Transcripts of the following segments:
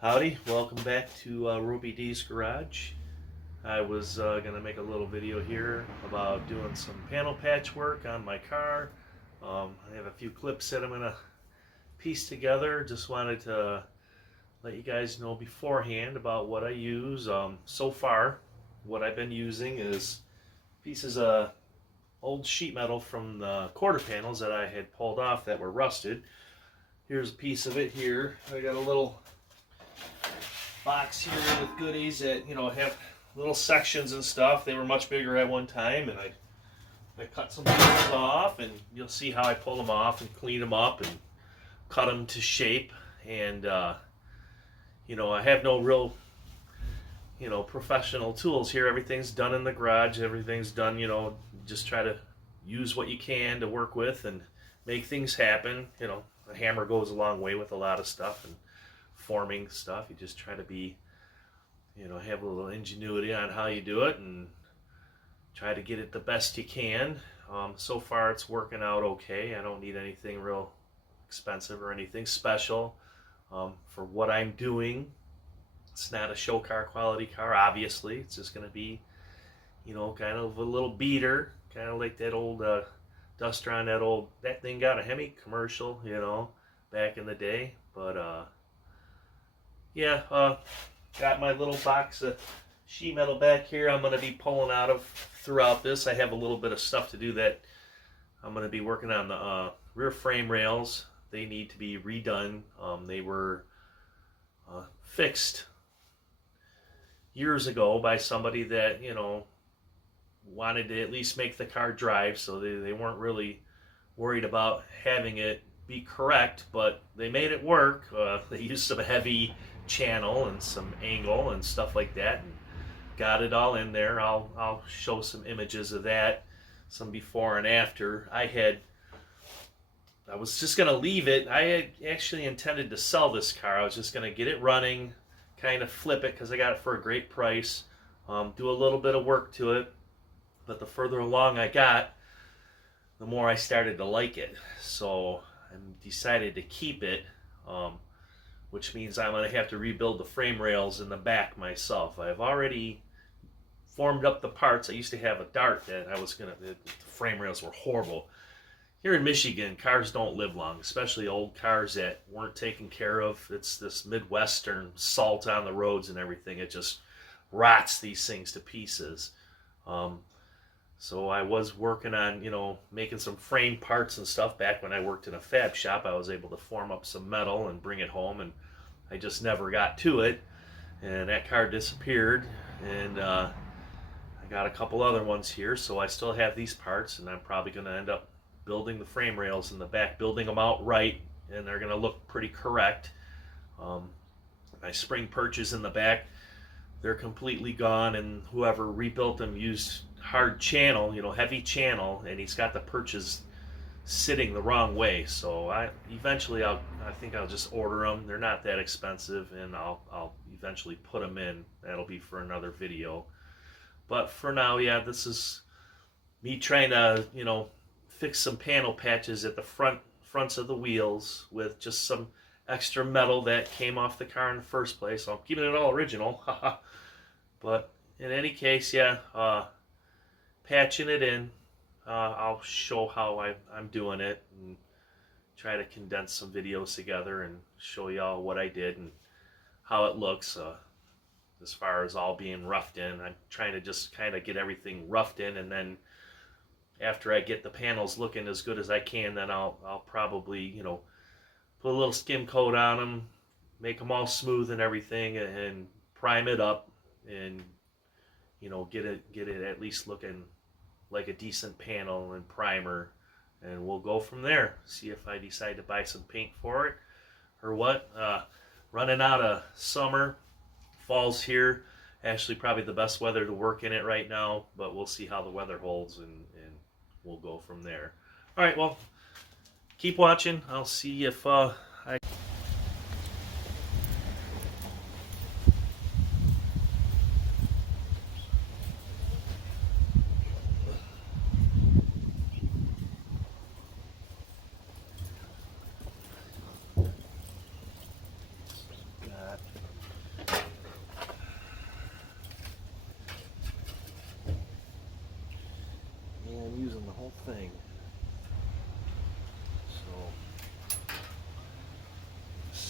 Howdy, welcome back to Ruby D's Garage. I was going to make a little video here about doing some panel patchwork on my car. I have a few clips that I'm going to piece together. Just wanted to let you guys know beforehand about what I use. So far, what I've been using is pieces of old sheet metal from the quarter panels that I had pulled off that were rusted. Here's a piece of it here. I got a little box here with goodies that have little sections and stuff. They were much bigger at one time, and I cut some pieces off, and you'll see how I pull them off and clean them up and cut them to shape. And I have no real professional tools here. Everything's done in the garage. Everything's done. Just try to use what you can to work with and make things happen. A hammer goes a long way with a lot of stuff, and forming stuff. You just try to be, have a little ingenuity on how you do it and try to get it the best you can. So far it's working out okay. I don't need anything real expensive or anything special for what I'm doing. It's not a show car quality car, obviously. It's just going to be, kind of a little beater, kind of like that old Duster on that thing got a Hemi commercial, back in the day. But got my little box of sheet metal back here. I'm going to be pulling out of throughout this. I have a little bit of stuff to do that. I'm going to be working on the rear frame rails. They need to be redone. They were fixed years ago by somebody that, wanted to at least make the car drive, so they weren't really worried about having it be correct, but they made it work. They used some heavy channel and some angle and stuff like that, and got it all in there. I'll show some images of that, some before and after. I was just gonna leave it. I had actually intended to sell this car. I was just gonna get it running, kind of flip it because I got it for a great price, do a little bit of work to it. But the further along I got, the more I started to like it. So I decided to keep it, which means I'm going to have to rebuild the frame rails in the back myself. I've already formed up the parts. I used to have a Dart that the frame rails were horrible. Here in Michigan, cars don't live long, especially old cars that weren't taken care of. It's this Midwestern salt on the roads and everything. It just rots these things to pieces. So I was working on, making some frame parts and stuff. Back when I worked in a fab shop, I was able to form up some metal and bring it home, and I just never got to it. And that car disappeared, and I got a couple other ones here, so I still have these parts, and I'm probably going to end up building the frame rails in the back, building them out right, and they're going to look pretty correct. My spring perches in the back, they're completely gone, and whoever rebuilt them used hard channel, heavy channel, and he's got the perches sitting the wrong way. So I think I'll just order them. They're not that expensive, and I'll eventually put them in. That'll be for another video. But for now, this is me trying to fix some panel patches at the fronts of the wheels with just some extra metal that came off the car in the first place. So I'm keeping it all original. But in any case, patching it in. I'll show how I'm doing it and try to condense some videos together and show y'all what I did and how it looks as far as all being roughed in. I'm trying to just kind of get everything roughed in, and then after I get the panels looking as good as I can, then I'll probably put a little skim coat on them, make them all smooth and everything, and prime it up, and get it at least looking like a decent panel and primer, and we'll go from there. See if I decide to buy some paint for it or what. Running out of summer, fall's here. Actually, probably the best weather to work in it right now, but we'll see how the weather holds, and we'll go from there. All right, well, keep watching. I'll see if I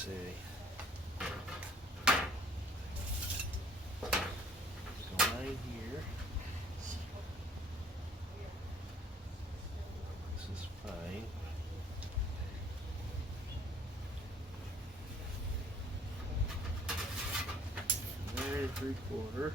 see. Go right here. This is fine. There, 3/4.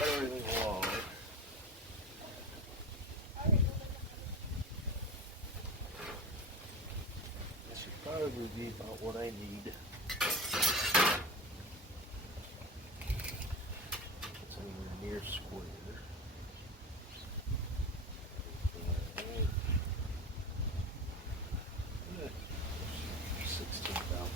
Everything along. This should probably be about what I need. It's anywhere near square. 16,000.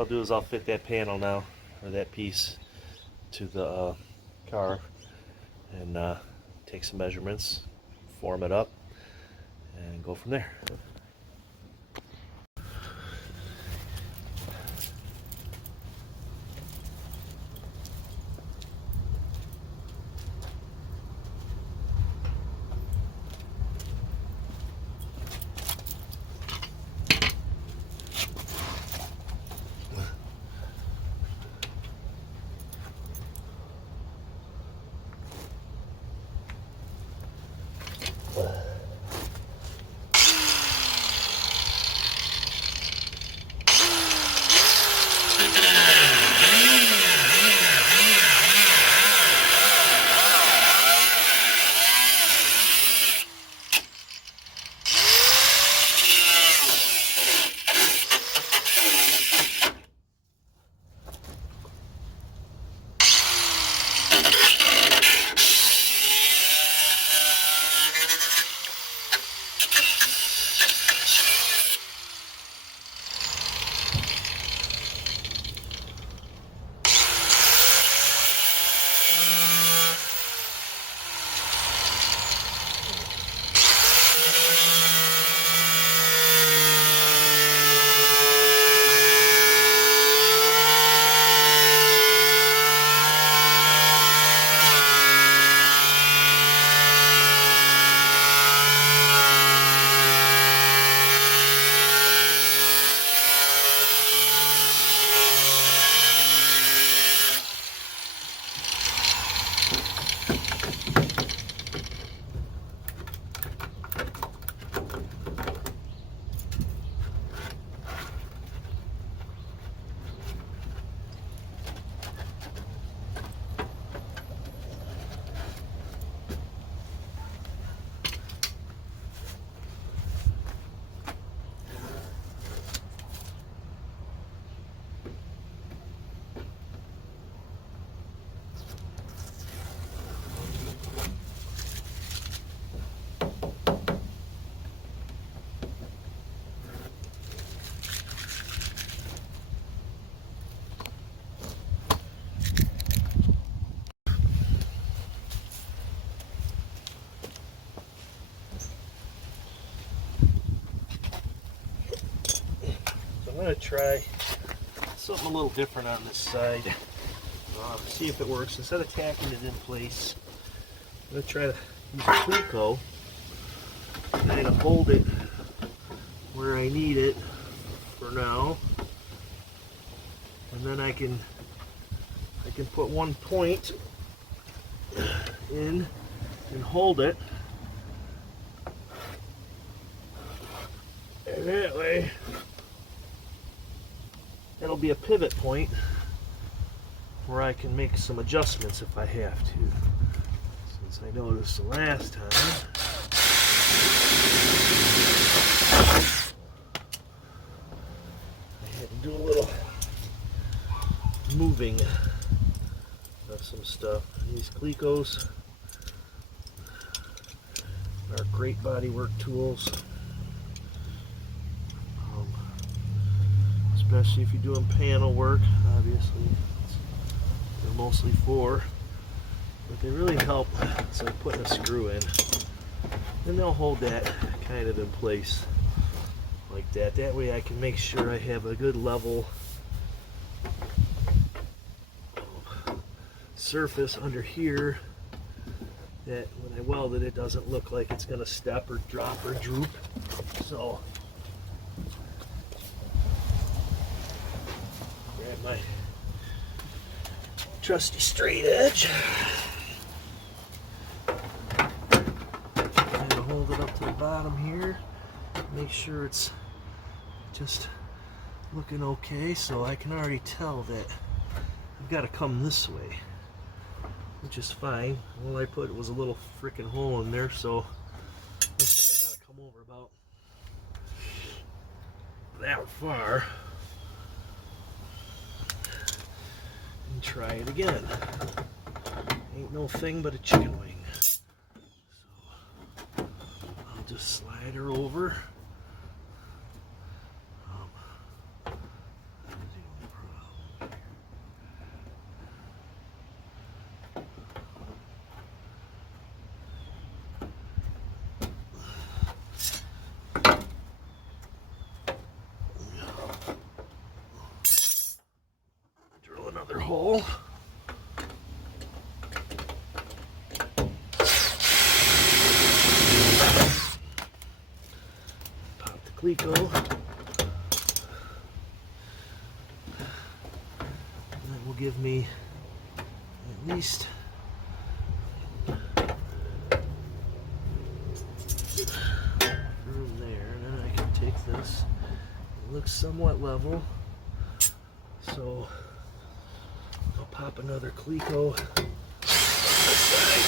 I'll do is I'll fit that panel now, or that piece, to the car, and take some measurements, form it up, and go from there. I'm going to try something a little different on this side. See if it works. Instead of tacking it in place, I'm going to try to use a Cleco, kind of hold it where I need it for now, and then I can put one point in and hold it, and that way it'll be a pivot point where I can make some adjustments if I have to. Since I noticed the last time, I had to do a little moving of some stuff. These Clecos are great bodywork tools. Especially if you're doing panel work, obviously they're mostly for, but they really help. It's like putting a screw in, and they'll hold that kind of in place like that. That way I can make sure I have a good level surface under here, that when I weld it, it doesn't look like it's going to step or drop or droop. So my trusty straight edge and hold it up to the bottom here, make sure it's just looking okay. So I can already tell that I've got to come this way, which is fine. All I put was a little freaking hole in there, so looks like I got to come over about that far and try it again. Ain't no thing but a chicken wing. So I'll just slide her over. another hole. Pop the Cleco. And that will give me at least room there. And then I can take this. It looks somewhat level. So I'll pop another Cleco on this side.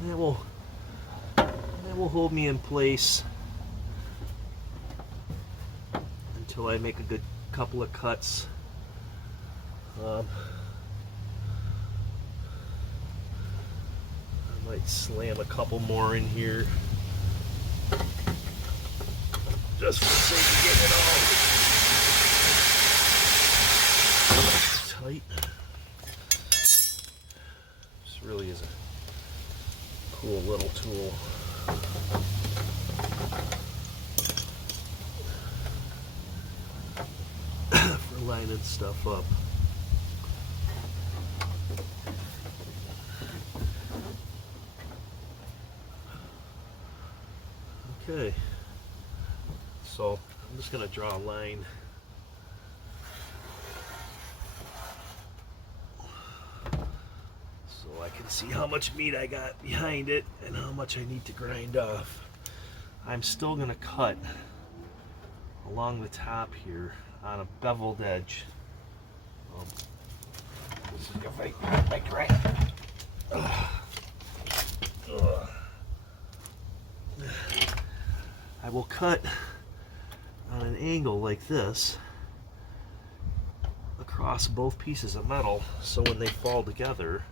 And that will hold me in place until I make a good couple of cuts. I might slam a couple more in here just for the sake of getting it all tight. This really is a cool little tool. Lining stuff up. Okay, so I'm just going to draw a line so I can see how much meat I got behind it and how much I need to grind off. I'm still going to cut along the top here on a beveled edge. This is if I grab. I will cut on an angle like this across both pieces of metal, so when they fall together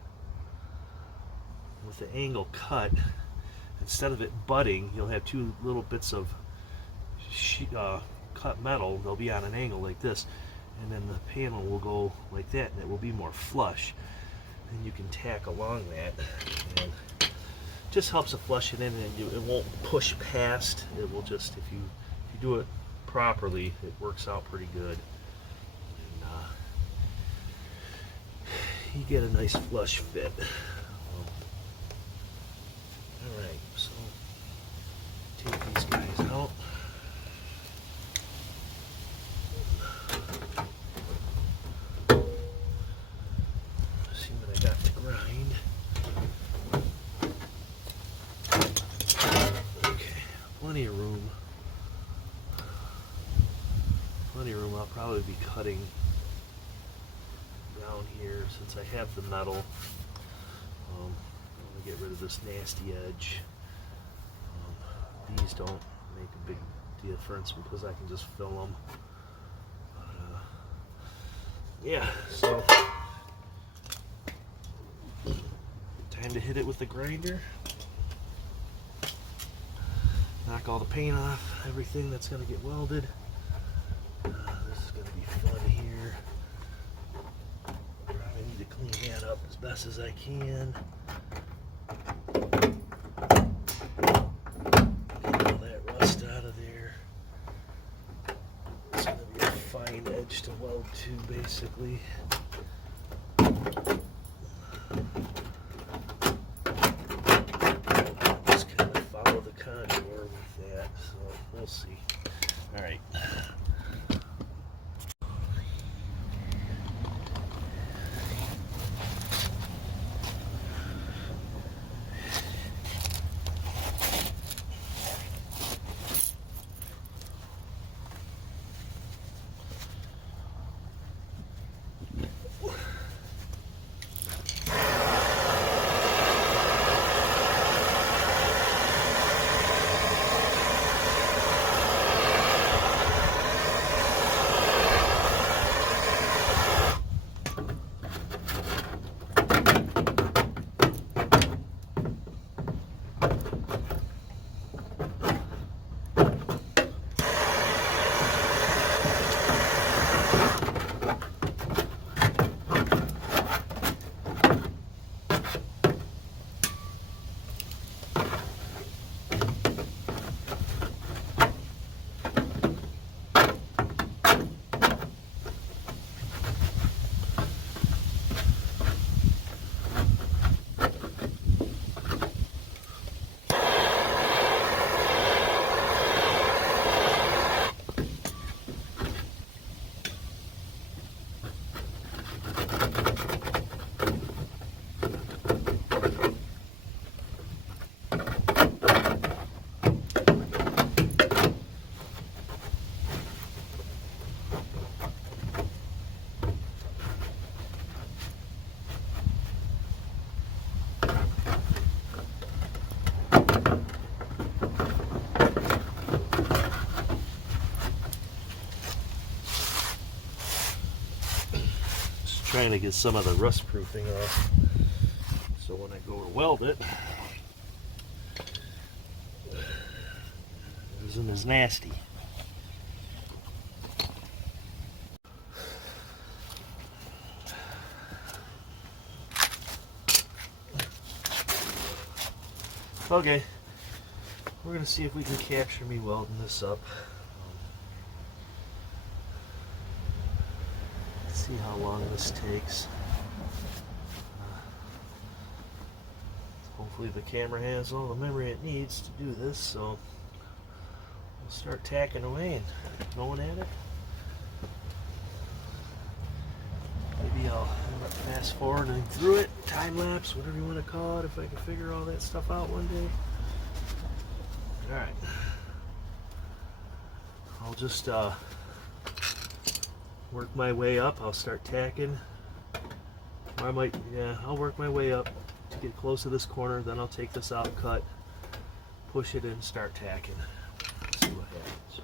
with the angle cut, instead of it butting, you'll have two little bits of cut metal. They'll be on an angle like this, and then the panel will go like that, and it will be more flush. And you can tack along that, and it just helps to flush it in, and it won't push past. It will just, if you do it properly, it works out pretty good. And you get a nice flush fit. All right, so take these guys out. See what I got to grind. Okay, plenty of room. Plenty of room. I'll probably be cutting down here since I have the metal. I'm going to get rid of this nasty edge. These don't make a big difference because I can just fill them. Yeah, so time to hit it with the grinder. Knock all the paint off, everything that's going to get welded. This is going to be fun here. Probably need to clean that up as best as I can. Get all that rust out of there. It's going to be a fine edge to weld to, basically. Just kind of follow the contour with that, so we'll see. All right. trying to get some of the rust proofing off, so when I go to weld it, it isn't as nasty. Okay, we're gonna see if we can capture me welding this up. Let's see how long this takes. Hopefully the camera has all the memory it needs to do this, so we'll start tacking away and going at it. Maybe I'll end up fast forwarding through it, time lapse, whatever you want to call it, if I can figure all that stuff out one day. Alright. I'll just work my way up. I'll start tacking. Or I might, yeah, I'll work my way up to get close to this corner, then I'll take this out, cut, push it in, start tacking. See what happens.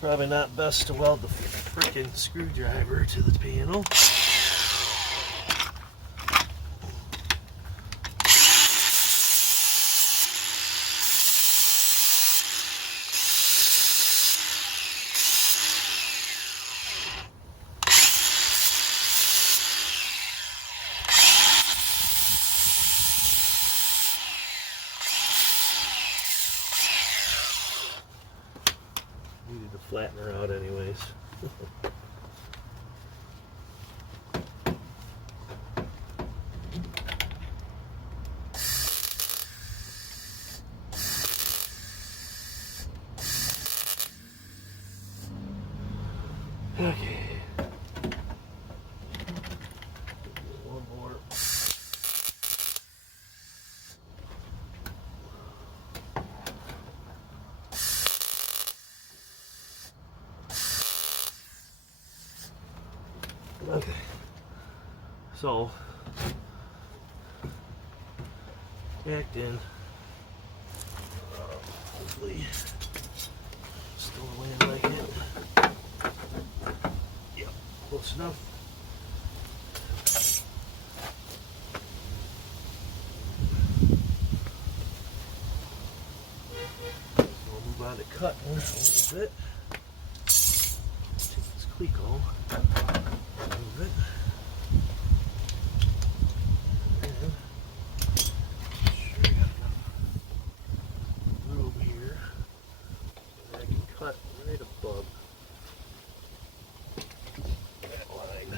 Probably not best to weld the frickin' screwdriver to the panel. Needed to flatten her out anyways. Okay. One more. Okay, so tacked in. Hopefully, still land like it. Yep, close enough. So we'll move on to cut a little bit. Take this cleco. Move it. And sure I got enough room here so that I can cut right above that line.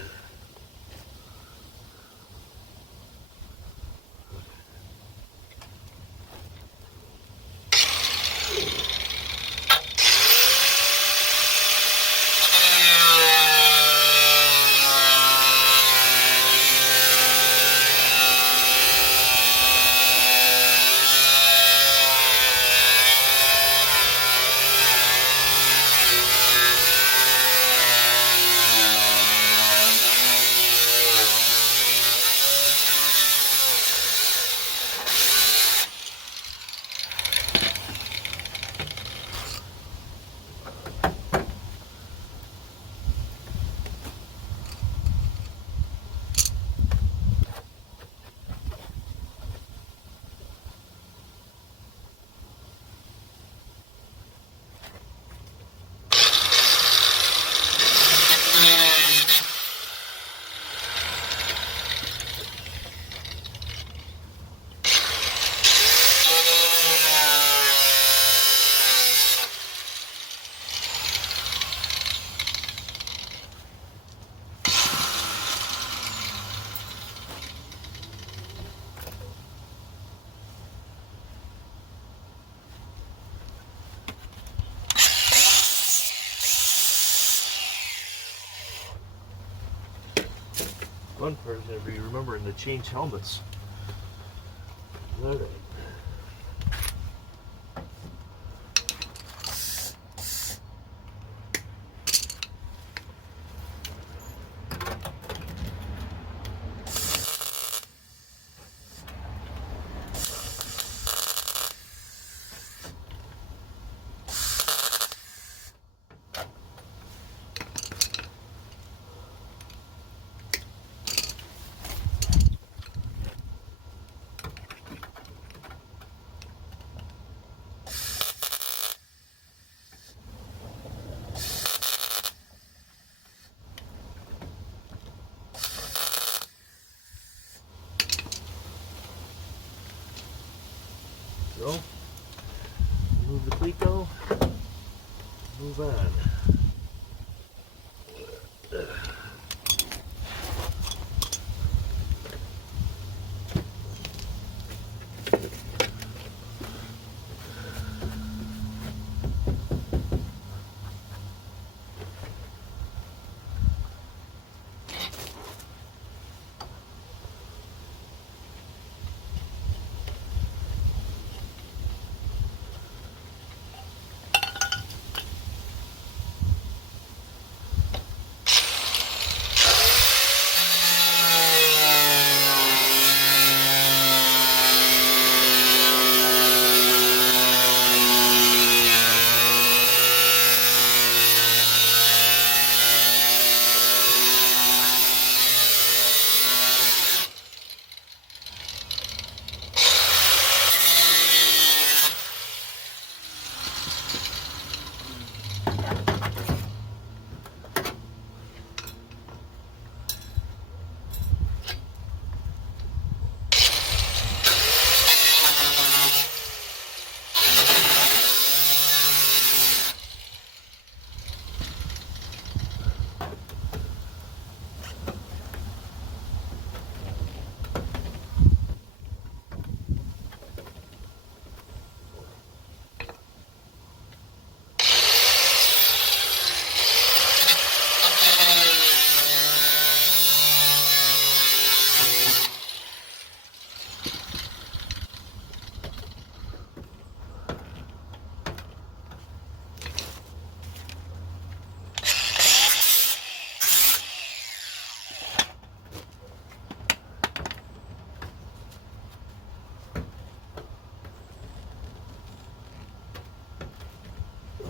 Fun part is going to be remembering to change helmets. All right. So, move the cleco, move on.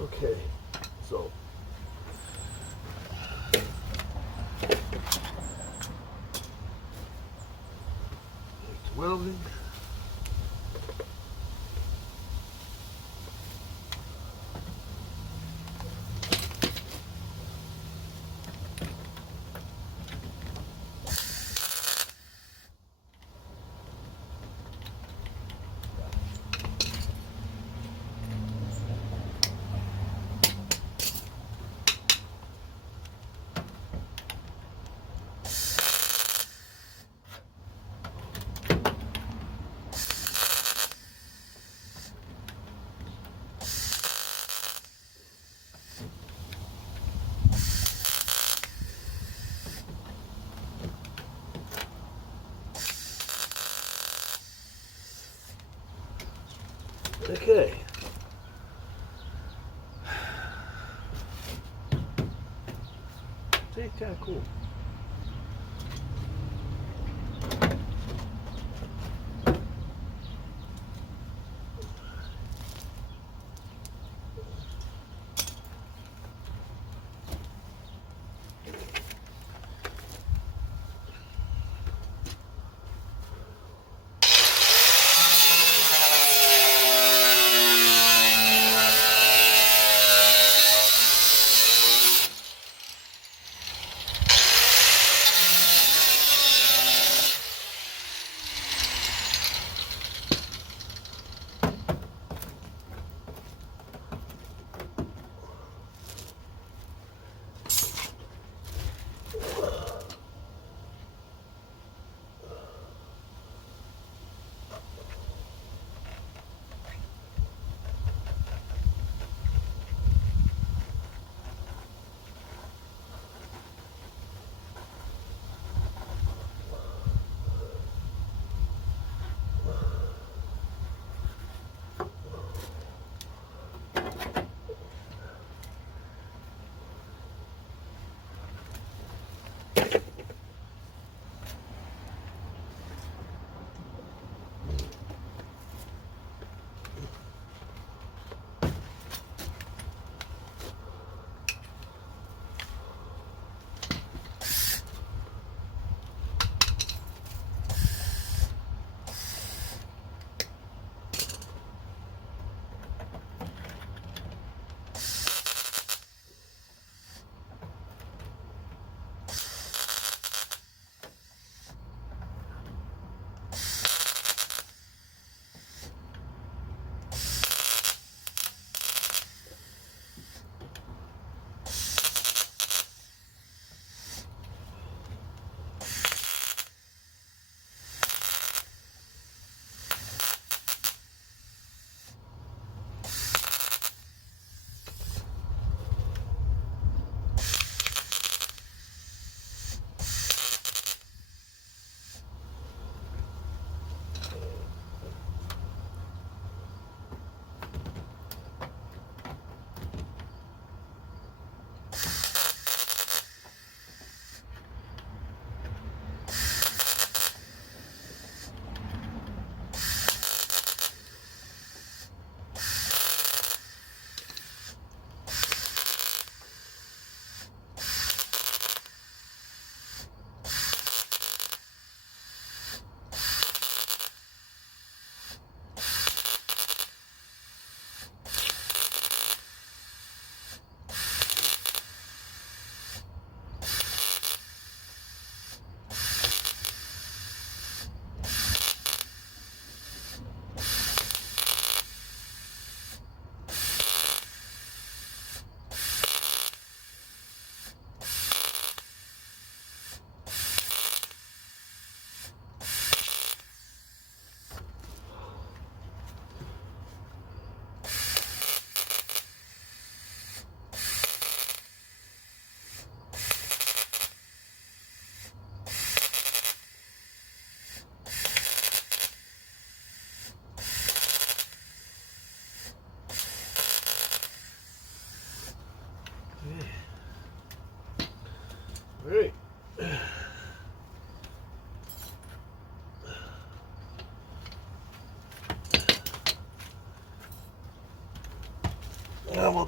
Okay, so it's welding. Okay. See, kind of cool.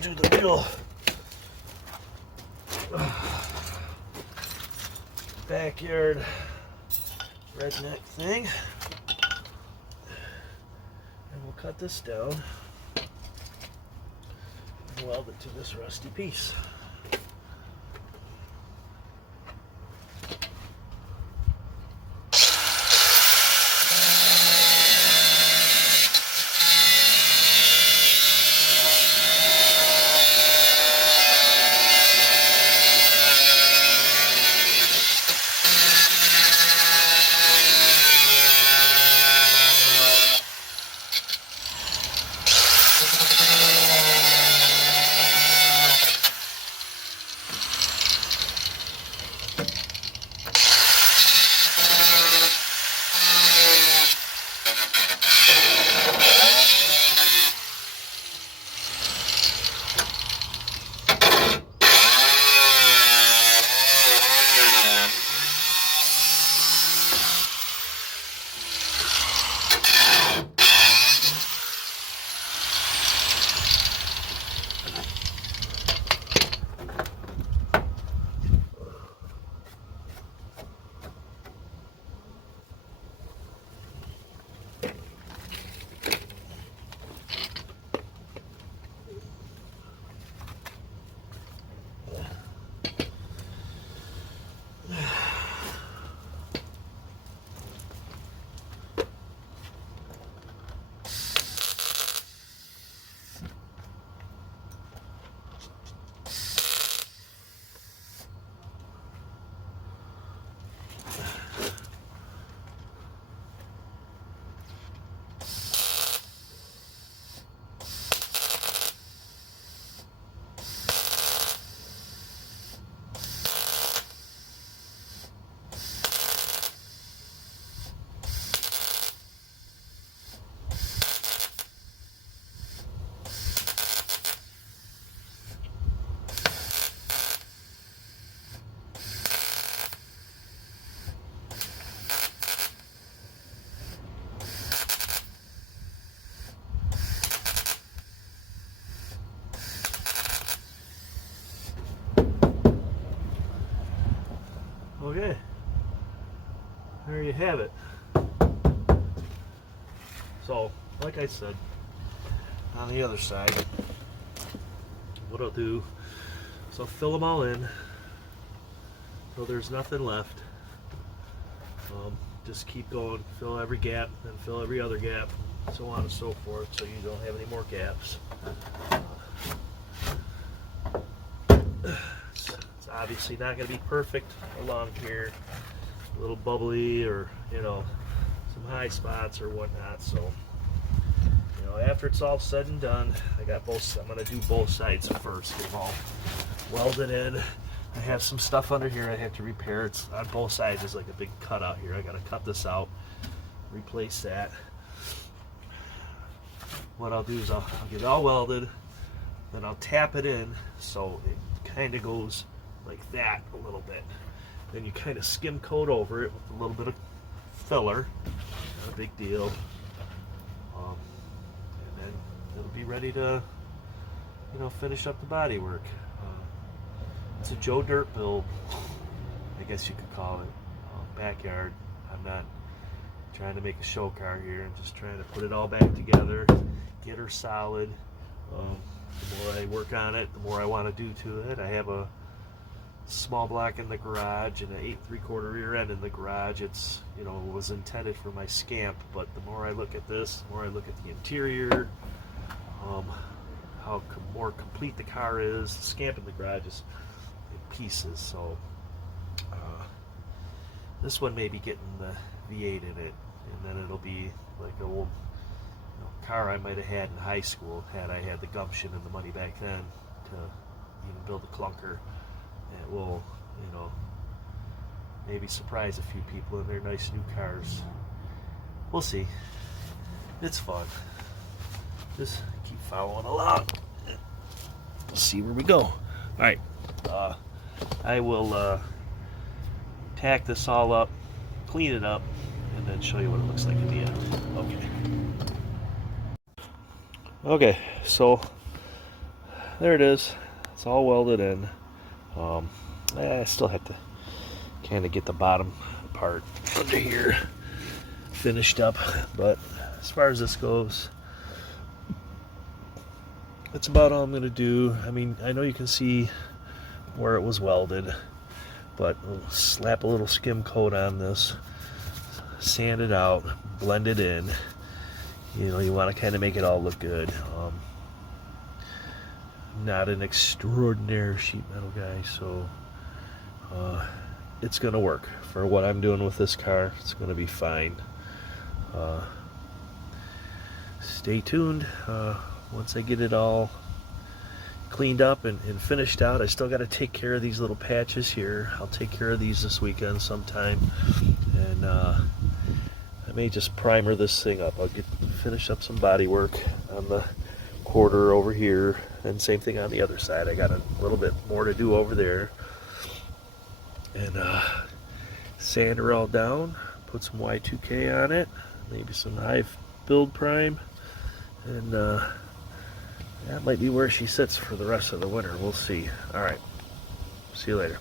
do the real backyard redneck thing. And we'll cut this down and weld it to this rusty piece. Okay, there you have it. So, like I said, on the other side, what I'll do is I'll fill them all in so there's nothing left. Just keep going, fill every gap, then fill every other gap, so on and so forth, so you don't have any more gaps. It's obviously not going to be perfect along here, a little bubbly or, you know, some high spots or whatnot. So, you know, after it's all said and done, I'm going to do both sides first, get them all welded in. I have some stuff under here I have to repair. It's on both sides. There's like a big cutout here. I got to cut this out, replace that. What I'll do is I'll get it all welded, then I'll tap it in so it kind of goes like that a little bit. Then you kind of skim coat over it with a little bit of filler, not a big deal, and then it'll be ready to, you know, finish up the body work. It's a Joe Dirt build, I guess you could call it, backyard. I'm not trying to make a show car here. I'm just trying to put it all back together, get her solid. The more I work on it, the more I want to do to it. I have a small block in the garage and an 8 3/4 rear end in the garage. It's, you know, was intended for my Scamp, but the more I look at this, the more I look at the interior, how more complete the car is. The Scamp in the garage is in pieces, so this one may be getting the V8 in it, and then it'll be like an old, you know, car I might have had in high school had I had the gumption and the money back then to even build a clunker. It will, you know, maybe surprise a few people in their nice new cars. We'll see. It's fun. Just keep following along. We'll see where we go. All right. I will tack this all up, clean it up, and then show you what it looks like in the end. Okay, so there it is. It's all welded in. I still have to kind of get the bottom part under here finished up, but as far as this goes, that's about all I'm going to do. I mean, I know you can see where it was welded, but we'll slap a little skim coat on this, sand it out, blend it in. You know, you want to kind of make it all look good. Not an extraordinary sheet metal guy, so it's going to work. For what I'm doing with this car, it's going to be fine. Stay tuned. Once I get it all cleaned up and finished out, I still got to take care of these little patches here. I'll take care of these this weekend sometime, and I may just primer this thing up. I'll finish up some body work on the quarter over here, and same thing on the other side. I got a little bit more to do over there, and sand her all down, put some Y2K on it, maybe some high build prime, and that might be where she sits for the rest of the winter. We'll see. All right. See you later.